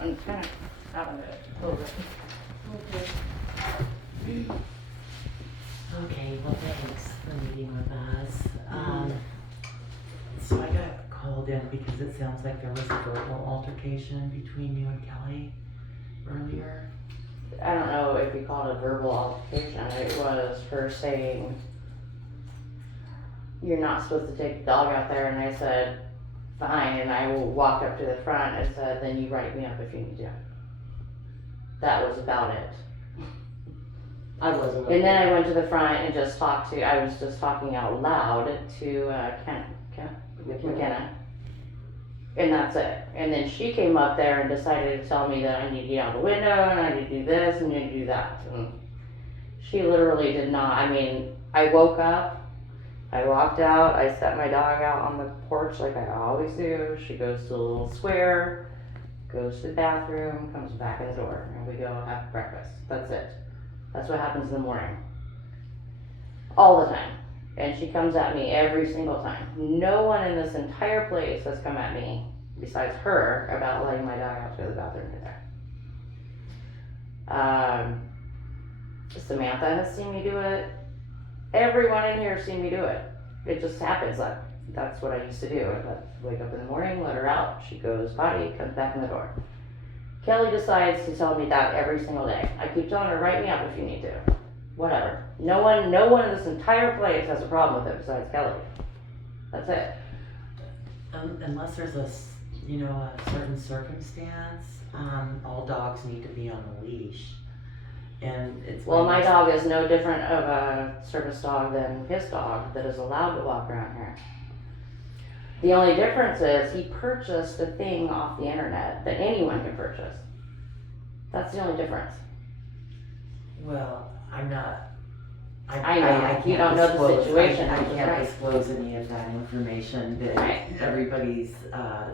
I'm kind of out of it a little bit. Okay, well, thanks for meeting with us. So I got called in because it sounds like there was a verbal altercation between you and Kelly earlier. I don't know if you call it a verbal altercation. It was her saying, "You're not supposed to take the dog out there," and I said, "Fine," and I walked up to the front and said, "Then you write me up if you need to." That was about it. I wasn't. And then I went to the front and I was just talking out loud to McKenna. And that's it. And then she came up there and decided to tell me that I need to get out the window and I need to do this and I need to do that. And she literally did not. I mean, I woke up, I walked out, I set my dog out on the porch like I always do. She goes to a little square, goes to the bathroom, comes back in the door, and we go have breakfast. That's it. That's what happens in the morning. All the time. And she comes at me every single time. No one in this entire place has come at me, besides her, about letting my dog out to the bathroom today. Samantha has seen me do it. Everyone in here has seen me do it. It just happens. That's what I used to do. I'd wake up in the morning, let her out. She goes potty, comes back in the door. Kelly decides to tell me that every single day. I keep telling her, write me up if you need to. Whatever. No one in this entire place has a problem with it besides Kelly. That's it. Unless there's a certain circumstance, all dogs need to be on a leash. And it's well, my dog is no different of a service dog than his dog that is allowed to walk around here. The only difference is he purchased a thing off the internet that anyone can purchase. That's the only difference. Well, I'm not. I know. You don't know the situation. I can't disclose any of that information. But right. Everybody's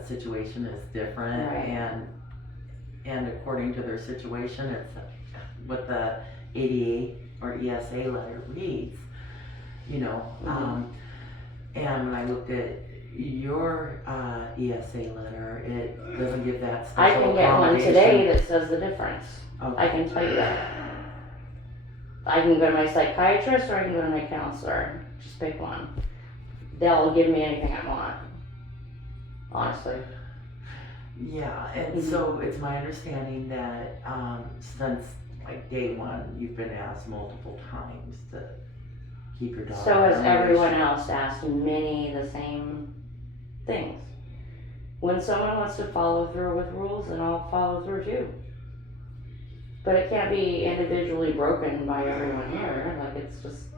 situation is different, right. and according to their situation, it's what the ADA or ESA letter reads. Mm-hmm. And when I looked at your ESA letter, it doesn't give that special I can get one accommodation. today that says the difference. Okay. I can tell you that. I can go to my psychiatrist or I can go to my counselor. Just pick one. They'll give me anything I want. Honestly. Yeah, and so it's my understanding that since like day one, you've been asked multiple times to keep your dog. So has everyone else asked many the same things. When someone wants to follow through with rules, then I'll follow through too. But it can't be individually broken by everyone here. Like it's just,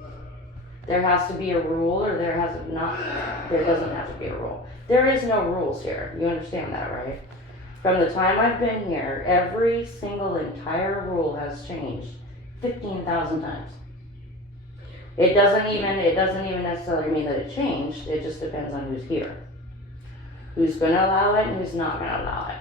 there has to be a rule or there doesn't have to be a rule. There is no rules here. You understand that, right? From the time I've been here, every single entire rule has changed 15,000 times. It doesn't even necessarily mean that it changed. It just depends on who's here. Who's going to allow it and who's not going to allow it.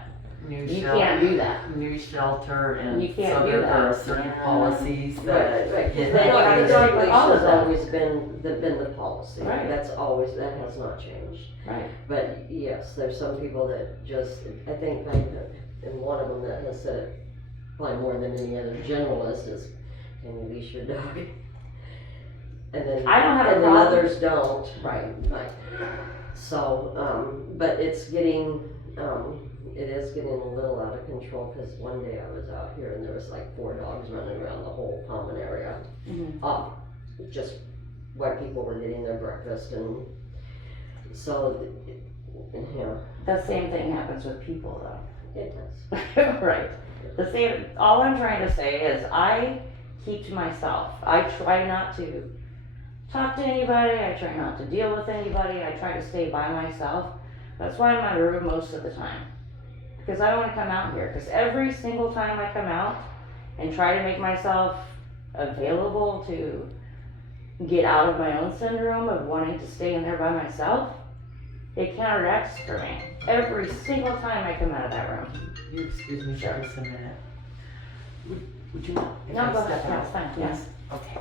Can't do that. New shelter, and you can't so do there that. are certain policies that Right. get The dog all of has them. always been the policy. Right. That has not changed. Right. But yes, there's some people that just, I think, and one of them that has said it probably more than any other generalist is, can you leash your dog? And then I don't have a and then problem. others don't. Right. So, but it's getting, it is getting a little out of control because one day I was out here and there was like 4 dogs running around the whole common area. Mm-hmm. Just where people were getting their breakfast, and so, The same thing happens with people though. It does. Right. All I'm trying to say is I keep to myself. I try not to talk to anybody. I try not to deal with anybody. I try to stay by myself. That's why I'm in my room most of the time. Because I don't want to come out here. Because every single time I come out and try to make myself available to get out of my own syndrome of wanting to stay in there by myself, it counteracts for me. Every single time I come out of that room. You excuse me for just a minute. Would you mind if No, I go step ahead. out? That's fine. Yes. Okay.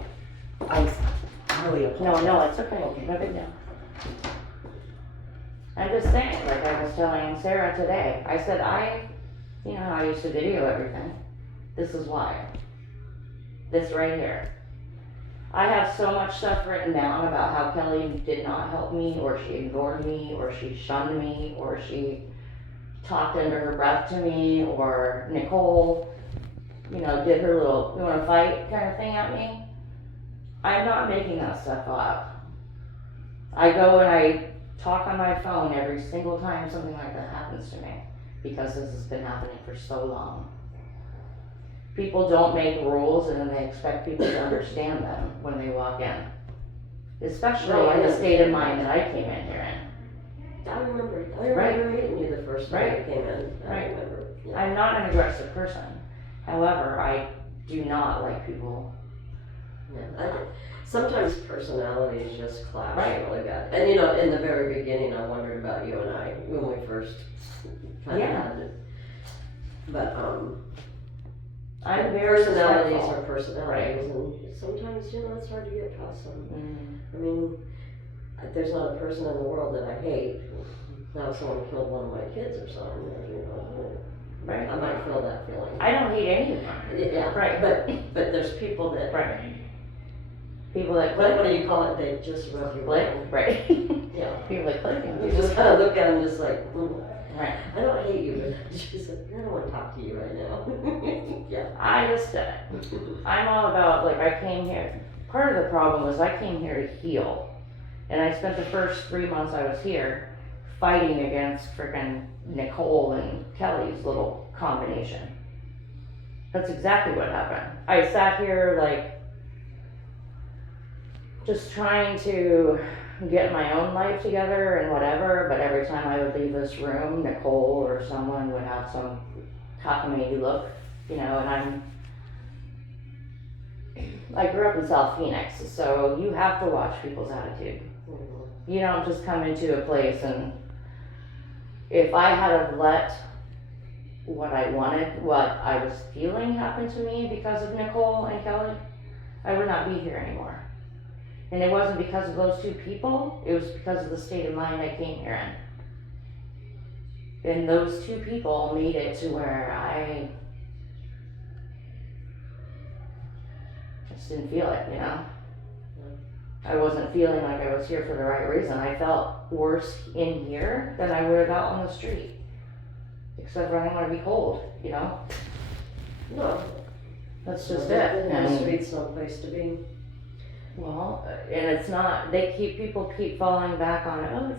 I really apologize. No, it's okay. Okay. No big deal. I'm just saying, like I was telling Sarah today, I said I You know how I used to video everything? This is why. This right here. I have so much stuff written down about how Kelly did not help me, or she ignored me, or she shunned me, or she talked under her breath to me, or Nicole, you know, did her little, you wanna fight kind of thing at me. I'm not making that stuff up. I go and I talk on my phone every single time something like that happens to me, because this has been happening for so long. People don't make rules and then they expect people to understand them when they walk in. Especially in the state of mind that I came in here in. I remember meeting you the first time you came in. I remember. Yeah. I'm not an aggressive person. However, I do not like people. Yeah, sometimes personalities just clash Right. really bad. And you know, in the very beginning, I wondered about you and I when we first kind of had it. But I'm very personalities respectful. are personalities, and sometimes you know it's hard to get past them. I mean, there's not a person in the world that I hate. Now, if someone killed one of my kids or something, you know, Right. I might feel that feeling. I don't hate anyone. Yeah, Right. But there's people that. Right. People that What do you call it? They just rub you click. wrong. Right. Yeah. People that click. You just kind of look at them just like, Right. I don't hate you, but just like, I don't want to talk to you right now. Yeah. I'm all about, like, I came here, part of the problem was I came here to heal. And I spent the first 3 months I was here fighting against frickin' Nicole and Kelly's little combination. That's exactly what happened. I sat here, like, just trying to get my own life together and whatever, but every time I would leave this room, Nicole or someone would have some cockamamie look, you know, and I grew up in South Phoenix, so you have to watch people's attitude. You don't just come into a place and if I had have let what I wanted, what I was feeling happen to me because of Nicole and Kelly, I would not be here anymore. And it wasn't because of those two people, it was because of the state of mind I came here in. And those two people made it to where I just didn't feel it, you know? I wasn't feeling like I was here for the right reason. I felt worse in here than I would have out on the street. Except for I didn't want to be cold, you know? No. That's just it. And the street's no place to be. Well, and it's not, people keep falling back on it. Oh,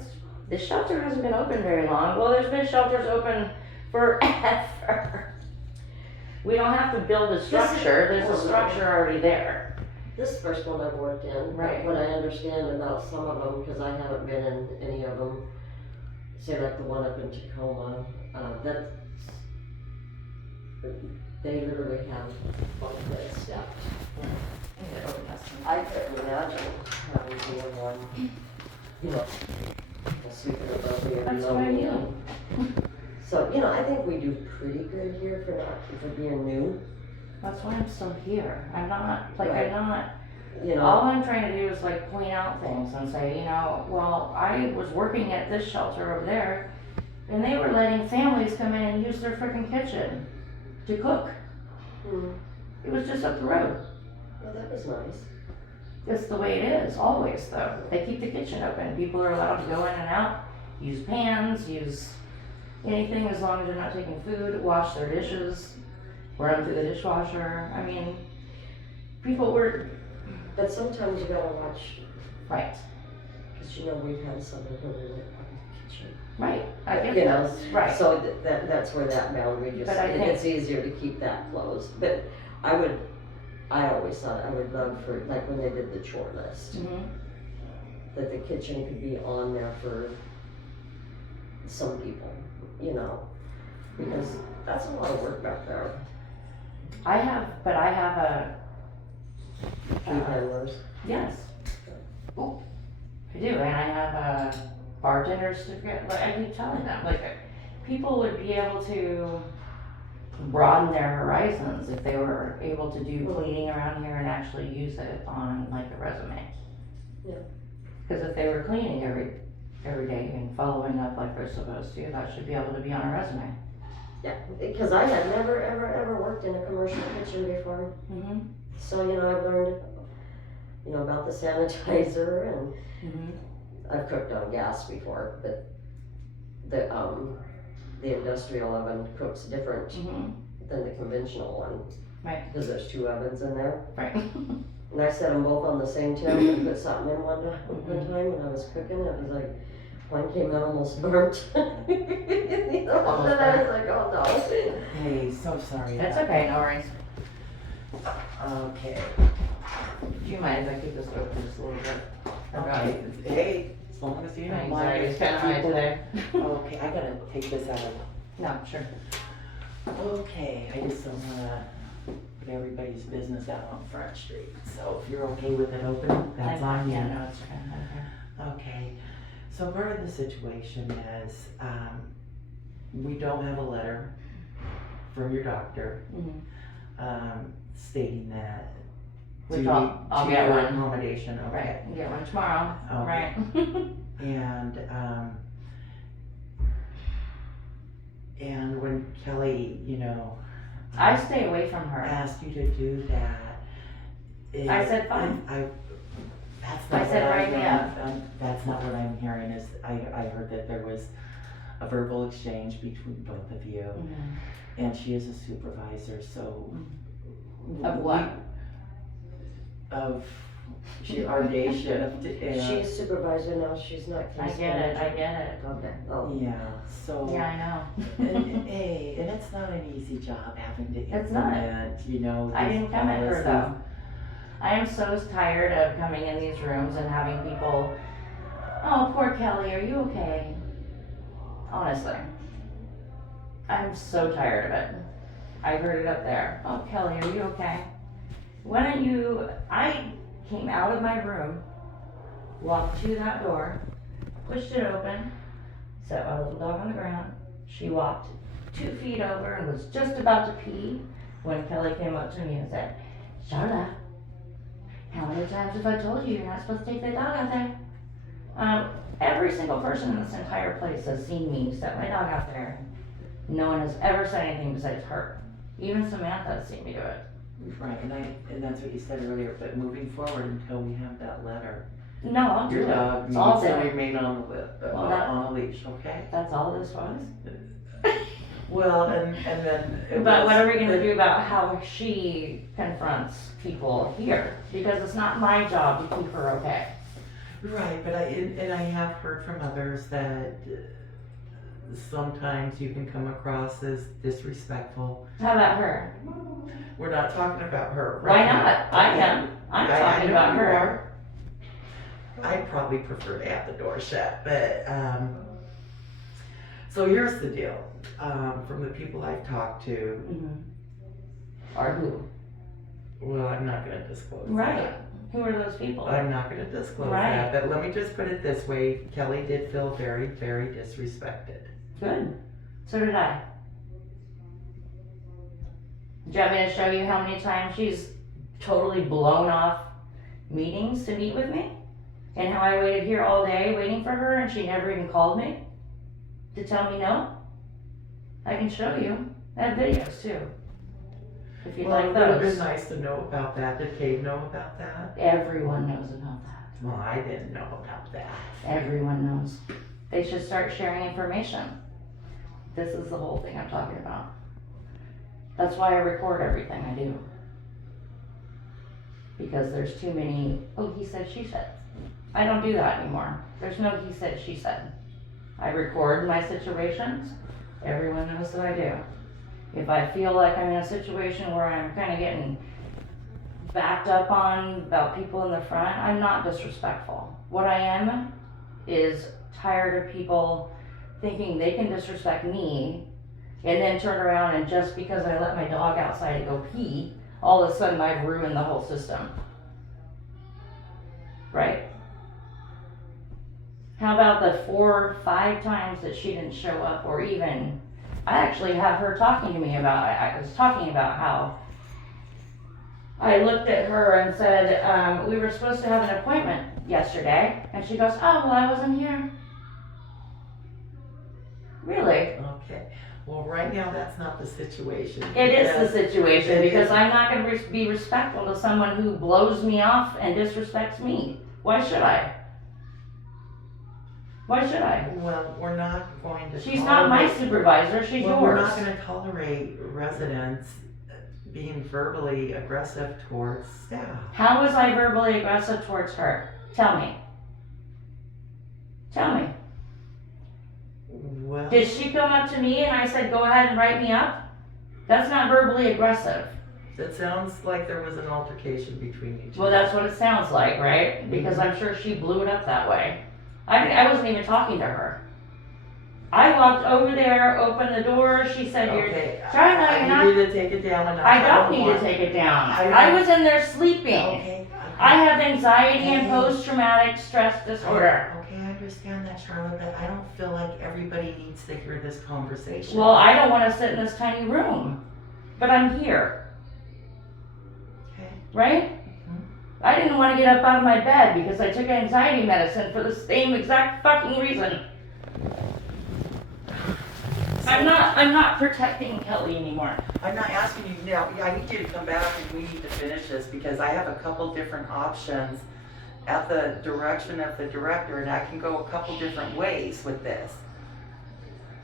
the shelter hasn't been open very long. Well, there's been shelters open forever. We don't have to build a structure, there's a structure already there. This first one I've worked in, Right. What I understand about some of them, because I haven't been in any of them, say like the one up in Tacoma, they literally have one that steps. I couldn't imagine having to be in one, you know, sleeping above me every That's now what I and mean. then. So, you know, I think we do pretty good here for being new. That's why I'm still here. I'm not, like, Right. You know. all I'm trying to do is like point out things and say, you know, well, I was working at this shelter over there and they were letting families come in and use their frickin' kitchen to cook. It was just up the road. Well, that was nice. It's the way it is, always though. They keep the kitchen open. People are allowed to go in and out, use pans, use anything as long as they're not taking food, wash their dishes, run through the dishwasher. I mean, people were... But sometimes you gotta watch, Right. because you know we've had some who really like the kitchen. Right. I get You that. know, Right. so that's where that boundary just, But I think- it's easier to keep that closed. But I always thought I would love for, like when they did the chore list, Mhm. that the kitchen could be on there for some people, you know, because that's a lot of work back there. I have a... Food handlers. Yes. Oh, I do, and I have a bartender certificate, like I keep telling them, like, people would be able to broaden their horizons if they were able to do cleaning around here and actually use it on like a resume. Yeah. Because if they were cleaning every day and following up like they're supposed to, that should be able to be on a resume. Yeah, because I had never, ever worked in a commercial kitchen before. Mhm. So, I've learned, about the sanitizer, and Mhm. I've cooked on gas before, but the industrial oven cooks different Mhm. than the conventional one. Right. Because there's 2 ovens in there. Right. And I set them both on the same temp and put something in one time when I was cooking. It was like, one came out almost burnt. And I was like, oh no. Hey, so sorry. That's about okay, no worries. that. Okay. Do you mind if I keep this open just a little bit? Okay. Hey, as long as you My don't mind. anxiety is kinda high today. Okay, I gotta take this out. No, sure. Okay, I just don't wanna put everybody's business out on Front Street. So if you're okay with it open, that's on you. Yeah, no, it's okay. Okay, so part of the situation is, we don't have a letter from your doctor, stating that Which due I'll to get your one. accommodation, okay. Right, get one tomorrow, Okay. right. And when Kelly, I stay away from her. asked you to do that. I said fine. That's I not said what write me up. That's not what I'm hearing, is I heard that there was a verbal exchange between both of you, and she is a supervisor, so. Of what? Of our day shift, and. She's supervisor now, she's not I case get it, manager. I get it. Okay, oh. Yeah, so. Yeah, I know. And it's not an easy job having to It's not. implement, I these didn't come at her policies. though. I am so tired of coming in these rooms and having people, oh, poor Kelly, are you okay? Honestly. I'm so tired of it. I heard it up there. Oh, Kelly, are you okay? Why don't you, I came out of my room, walked to that door, pushed it open, set my little dog on the ground. She walked 2 feet over and was just about to pee when Kelly came up to me and said, Charlotte, how many times have I told you you're not supposed to take that dog out there? Every single person in this entire place has seen me set my dog out there. No one has ever said anything besides her. Even Samantha has seen me do it. Right, and that's what you said earlier, but moving forward until we have that letter, No, I'll do your it. dog It's needs all to there. remain on a leash, okay? That's all this was. Well, and then. But what are we gonna do about how she confronts people here? Because it's not my job to keep her okay. Right, but I have heard from others that sometimes you can come across as disrespectful. How about her? We're not talking about her Why right now. not? I am. I'm I talking know about you her. are. I'd probably prefer to have the door shut, but, so here's the deal. From the people I've talked to, Or who? well, I'm not gonna disclose Right. that. Who are those people? I'm not gonna disclose Right. that, but let me just put it this way, Kelly did feel very, very disrespected. Good. So did I. Do you want me to show you how many times she's totally blown off meetings to meet with me? And how I waited here all day waiting for her and she never even called me to tell me no? I can show you. I have videos too. If you'd Well, like it would have been those. nice to know about that. Did Kate know about that? Everyone knows about that. Well, I didn't know about that. Everyone knows. They should start sharing information. This is the whole thing I'm talking about. That's why I record everything I do. Because there's too many, oh, he said, she said. I don't do that anymore. There's no he said, she said. I record my situations. Everyone knows that I do. If I feel like I'm in a situation where I'm kind of getting backed up on about people in the front, I'm not disrespectful. What I am is tired of people thinking they can disrespect me and then turn around and just because I let my dog outside to go pee, all of a sudden I've ruined the whole system. Right? How about the 4 or 5 times that she didn't show up, or even, I actually have her talking to me about, I was talking about how I looked at her and said, we were supposed to have an appointment yesterday, and she goes, oh, well, I wasn't here. Really? Okay. Well, right now, that's not the situation. It is the Because situation, it because is. I'm not gonna be respectful to someone who blows me off and disrespects me. Why should I? Why should I? Well, we're not going to She's not my supervisor, she's Well, we're yours. not gonna tolerate residents being verbally aggressive towards staff. How was I verbally aggressive towards her? Tell me. Tell me. Well, Did she come up to me and I said, go ahead and write me up? That's not verbally aggressive. it sounds like there was an altercation between you two. Well, that's what it sounds like, right? Because I'm sure she blew it up that way. I wasn't even talking to her. I walked over there, opened the door, she said, Okay, Charlie, I you're need not- you to take it down a notch. I don't need to want- take it down. I- I was in there sleeping. Okay. I have anxiety and Okay. post-traumatic stress disorder. Okay, I understand that, Charlotte, but I don't feel like everybody needs to hear this conversation. Well, I don't want to sit in this tiny room, but I'm here, Okay. right? I didn't want to get up out of my bed because I took anxiety medicine for the same exact fucking reason. I'm not protecting Kelly anymore. I'm not asking you now, I need you to come back and we need to finish this because I have a couple different options at the direction of the director and I can go a couple different ways with this.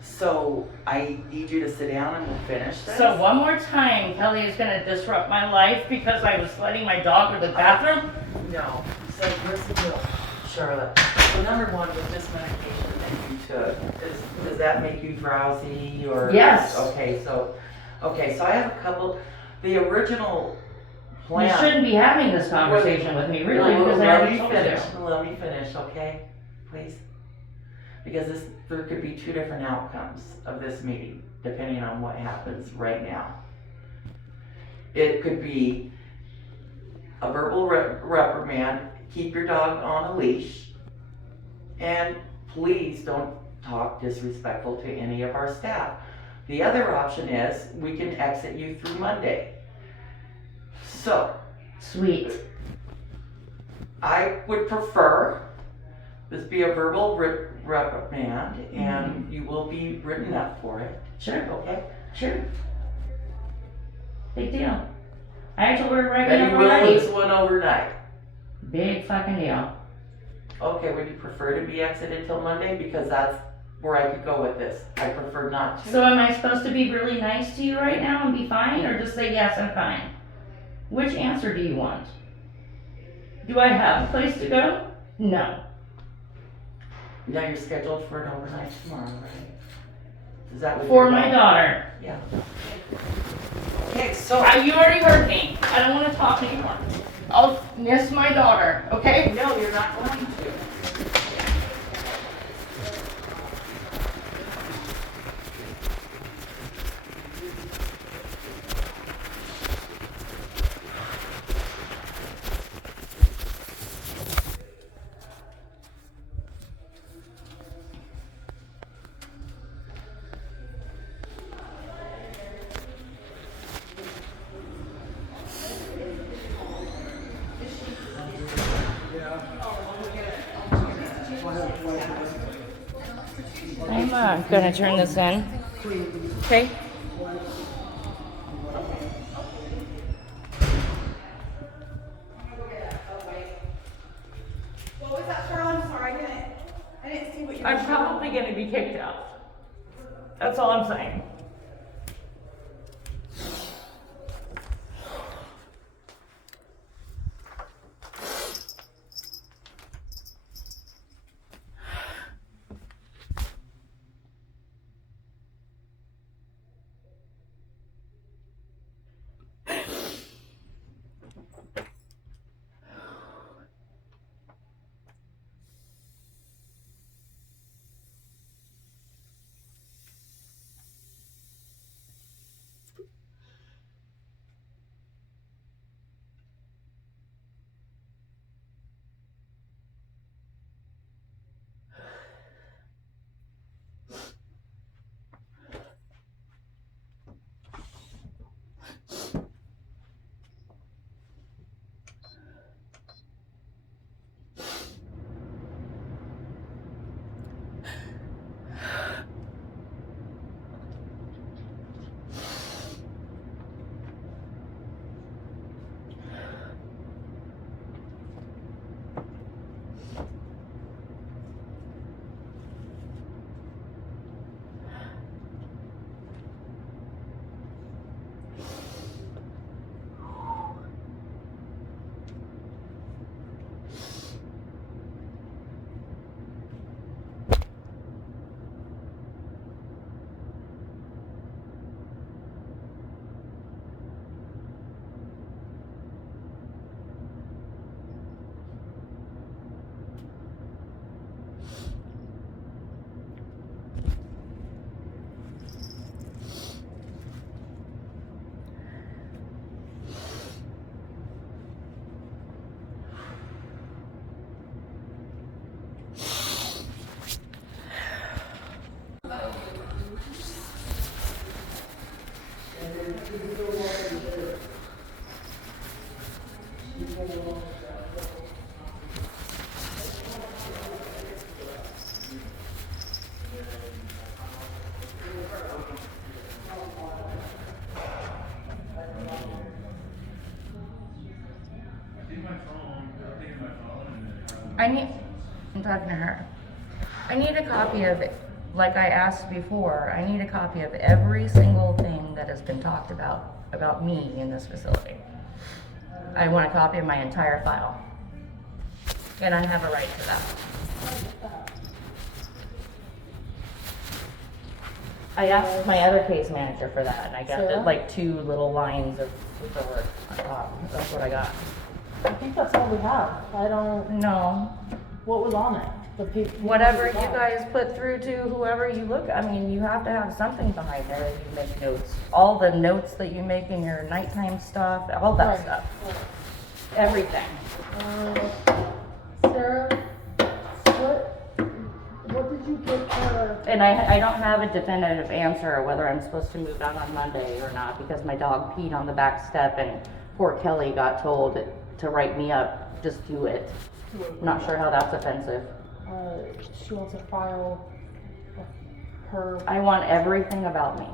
So I need you to sit down and we'll finish this. So one more time, Kelly is going to disrupt my life because I was letting my dog go to the bathroom? No, so here's the deal, Charlotte. So number one, with this medication that you took, does that make you drowsy or? Yes. Okay, so I have a couple, the original You plan. shouldn't be having this conversation with me, really, because I already told you. Let me finish, okay? Please? Because there could be two different outcomes of this meeting, depending on what happens right now. It could be a verbal reprimand, keep your dog on a leash, and please don't talk disrespectful to any of our staff. The other option is we can exit you through Monday. So, Sweet. I would prefer this be a verbal reprimand and you will be written up for it. Sure, Okay? sure. Big deal. I told her to write me And up you will already. lose one overnight. Big fucking deal. Okay, would you prefer to be exited till Monday? Because that's where I could go with this. I prefer not to. So am I supposed to be really nice to you right now and be fine, or just say yes, I'm fine? Which answer do you want? Do I have a place to go? No. Now you're scheduled for an overnight tomorrow, right? Is that what For you're my doing? daughter. Yeah. Okay, so You already heard me. I don't want to talk anymore. I'll miss my daughter, okay? no, you're not going to. I'm gonna turn this in. Okay? What was that for? I'm sorry, I didn't see what you were I'm probably gonna be kicked out. That's all I'm saying. I'm talking to her. I need a copy of it. Like I asked before, I need a copy of every single thing that has been talked about me in this facility. I want a copy of my entire file. And I have a right to that. I asked my other case manager for that, and I got Sarah? like 2 little lines of paperwork on top. That's what I got. I think that's all we have. I don't, No, what was on it? The people. whatever you guys put through to whoever you look, I mean, you have to have something behind there that you make notes. All the notes that you make in your nighttime stuff, all that Right. stuff. Everything. Sarah, what did you get her? And I don't have a definitive answer whether I'm supposed to move out on Monday or not, because my dog peed on the back step and poor Kelly got told to write me up, just do it. Not sure how that's offensive. She wants to file her. I want everything about me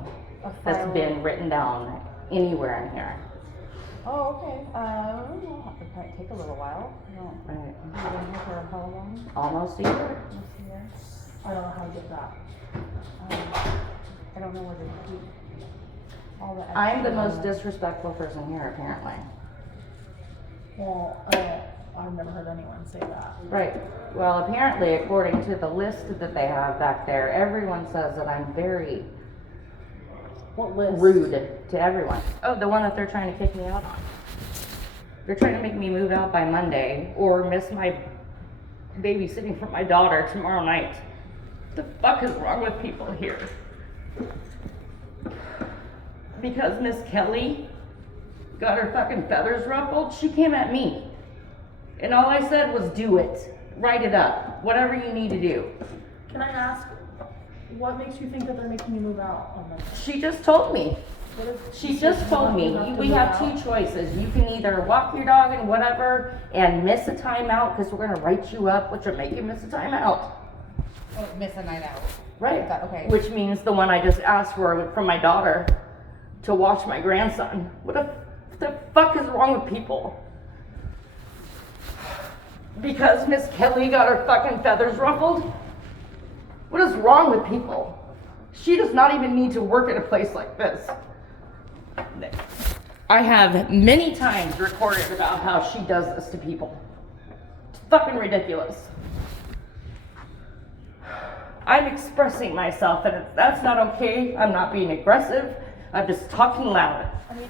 A that's file. been written down anywhere in here. Oh, okay. It might take a little while. No. Right. You've been here for how long? Almost a year. Almost a year? I don't know how to get that. I don't know where to keep all the. I'm the extra most money. disrespectful person here, apparently. Well, I've never heard anyone say that. Right. Well, apparently, according to the list that they have back there, everyone says that I'm very What list? rude to everyone. Oh, the one that they're trying to kick me out on. They're trying to make me move out by Monday or miss my babysitting for my daughter tomorrow night. What the fuck is wrong with people here? Because Miss Kelly got her fucking feathers ruffled, she came at me. And all I said was do it. Write it up. Whatever you need to do. Can I ask, what makes you think that they're making you move out on Monday? She just told me. What if She just told me, you we have 2 choices. You can either walk your dog and whatever and miss a timeout because we're gonna write you up, which will make you miss a timeout. Oh, miss a night out. Right. Okay. Which means the one I just asked for from my daughter to watch my grandson. What the fuck is wrong with people? Because Miss Kelly got her fucking feathers ruffled? What is wrong with people? She does not even need to work at a place like this. I have many times recorded about how she does this to people. It's fucking ridiculous. I'm expressing myself, and that's not okay. I'm not being aggressive. I'm just talking loud. I mean,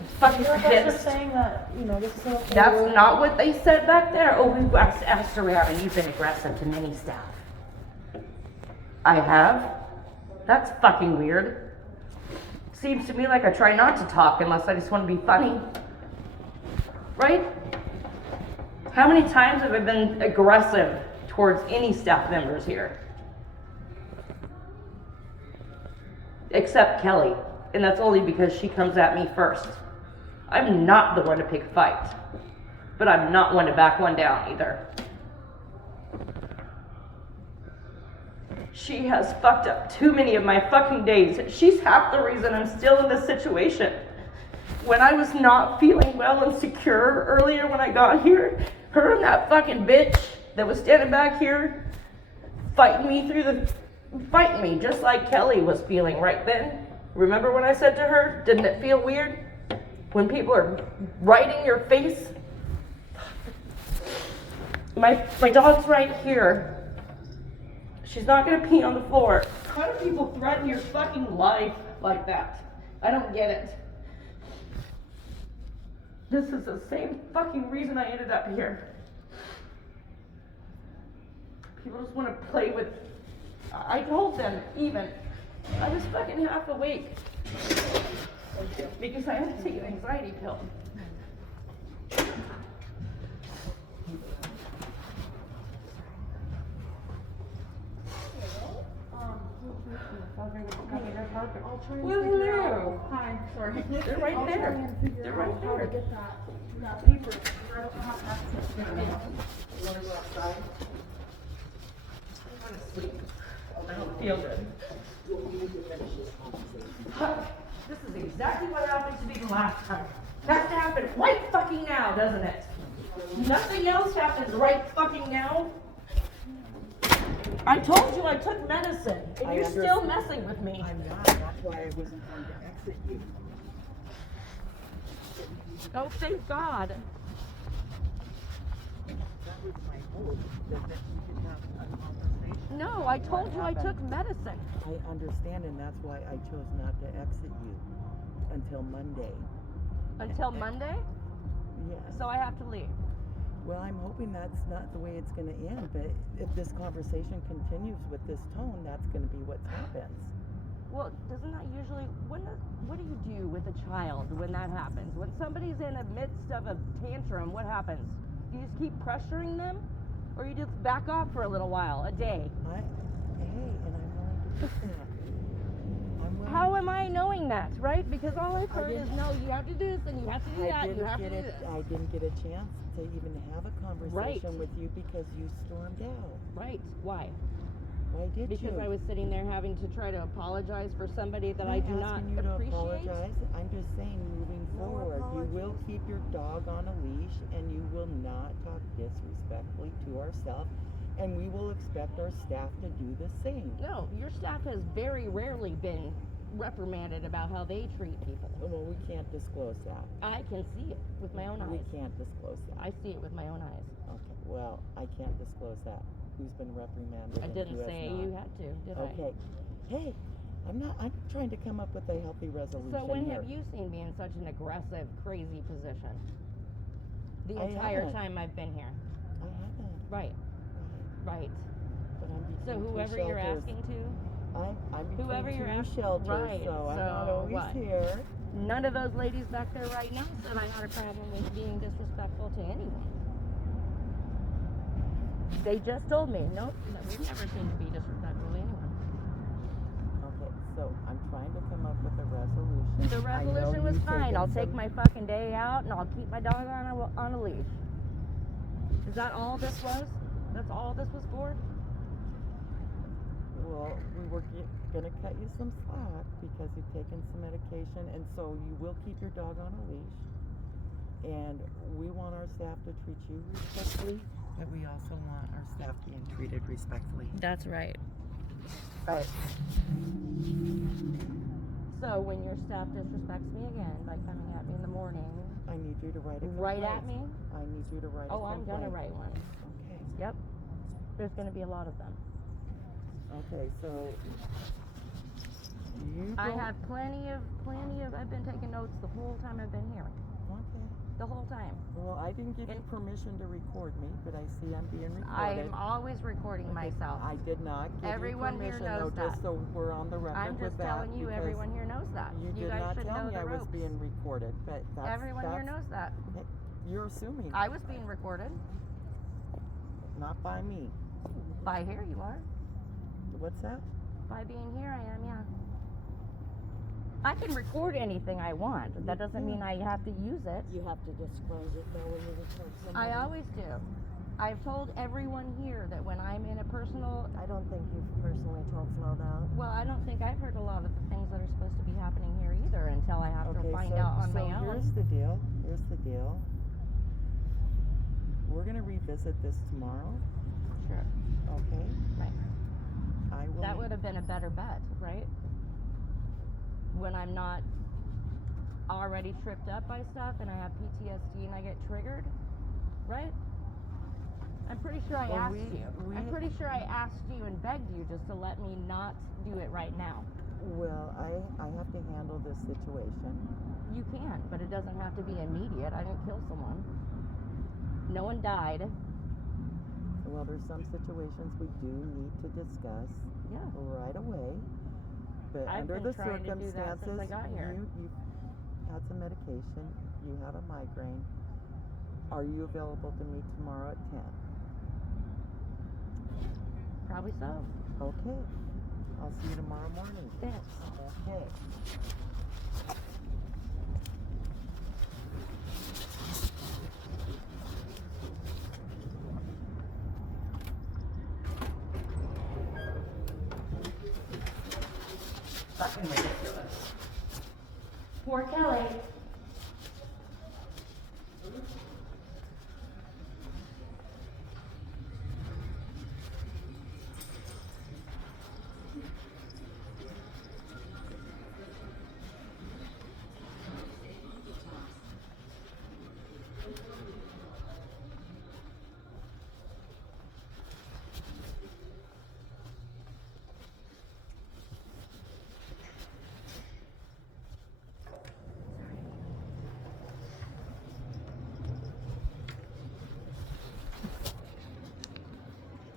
I'm fucking your guys are pissed. saying that, this is okay. That's not what they said back there. Oh, we've asked around, and you've been aggressive to many staff. I have? That's fucking weird. Seems to me like I try not to talk unless I just want to be funny. Right? How many times have I been aggressive towards any staff members here? Except Kelly, and that's only because she comes at me first. I'm not the one to pick a fight, but I'm not one to back one down either. She has fucked up too many of my fucking days. She's half the reason I'm still in this situation. When I was not feeling well and secure earlier when I got here, her and that fucking bitch that was standing back here fighting me just like Kelly was feeling right then. Remember when I said to her, didn't it feel weird? When people are right in your face? My dog's right here. She's not gonna pee on the floor. How do people threaten your fucking life like that? I don't get it. This is the same fucking reason I ended up here. People just want to play with. I told them even. I was fucking half awake. Because I had to take an anxiety pill. I'll try and Woohoo! figure out. Hi, sorry. They're right I'll try there. and figure They're out right how to there. get that Yeah, papers, I don't have access to them. You wanna go outside? I wanna sleep. I don't feel good. This is exactly what happened to me the last time. Has to happen right fucking now, doesn't it? Nothing else happens right fucking now. I told you I took medicine, and you're still messing with me. I'm not, that's why I wasn't going to exit you. Oh, thank God. That was my hope, that we could have a conversation. No, I told you I took medicine. I understand, and that's why I chose not to exit you until Monday. Until Monday? Yes. So I have to leave. Well, I'm hoping that's not the way it's going to end, but if this conversation continues with this tone, that's going to be what happens. Well, doesn't that usually, what do you do with a child when that happens? When somebody's in the midst of a tantrum, what happens? Do you just keep pressuring them? Or you just back off for a little while, a day? And I'm willing to do that. I'm willing. How am I knowing that, right? Because all I've heard is, no, you have to do this and you have to do that, you have to do this. I didn't get a chance to even have a conversation with you because you stormed out. Right, why? Why did you? Because I was sitting there having to try to apologize for somebody that I do not asking you to appreciate. apologize. I'm just saying, moving forward, you will keep your dog on a leash, and you will not talk disrespectfully to ourselves, and we will expect our staff to do the same. No, your staff has very rarely been reprimanded about how they treat people. Well, we can't disclose that. I can see it with my own We eyes. can't disclose that. I see it with my own eyes. Okay, well, I can't disclose that. Who's been reprimanded? I and didn't who has say not. you had to, did Okay. Hey, I'm trying to come up with a healthy I? resolution So when here. have you seen me in such an aggressive, crazy position? The I entire haven't. time I've been here. I haven't. Right, right. But I'm between So two whoever you're shelters. asking to, I'm between whoever two you're asking- shelters, right, so I'm not so always what? here. none of those ladies back there right now said I had a problem with being disrespectful to anyone. They just told me, nope, that we've never seen you be disrespectful to anyone. Okay, so I'm trying to come up with a resolution. The I know resolution was you've fine. taken I'll take some- my fucking day out and I'll keep my dog on a leash. Is that all this was? That's all this was for? Well, we were gonna cut you some slack because you've taken some medication, and so you will keep your dog on a leash. And we want our staff to treat you respectfully, but we also want our staff being treated respectfully. That's right. Right. So when your staff disrespects me again by coming at me in the morning, I need you to write a complaint. right at me? I need you to write a Oh, I'm complaint. gonna write one. Okay. Yep. There's gonna be a lot of them. Okay, so you I don't- have plenty of, I've been taking notes the whole time I've been here. Okay. The whole time. Well, I didn't give you And- permission to record me, but I see I'm being recorded. I'm always recording Okay, myself. I did not give Everyone you here permission, knows though, just that. so we're on the record I'm with just that. telling you, because everyone here knows that. You did guys not should tell know me the I was ropes. being recorded, but that's Everyone here knows that. You're assuming, I was being recorded. not by me. By here you are. What's that? By being here I am, yeah. I can record anything I want. That doesn't mean I have to use it. You have to disclose it though when you record somebody. I always do. I've told everyone here that when I'm in a personal, I don't think you've personally told Flo that. well, I don't think I've heard a lot of the things that are supposed to be happening here either until I have to find out on my own. Here's the deal. Here's the deal. We're gonna revisit this tomorrow, Sure. okay? Right. I will. That would have been a better bet, right? When I'm not already tripped up by stuff and I have PTSD and I get triggered, right? I'm pretty sure I Well, asked we- you. we- I'm pretty sure I asked you and begged you just to let me not do it right now. Well, I have to handle this situation. You can, but it doesn't have to be immediate. I didn't kill someone. No one died. Well, there's some situations we do need to discuss Yeah. right away. But I've under been the trying to do that since circumstances, I got here. you've had some medication, you have a migraine. Are you available to meet tomorrow at 10? Probably so. Okay. I'll see you tomorrow morning. Thanks. Okay. fucking ridiculous. Poor Kelly.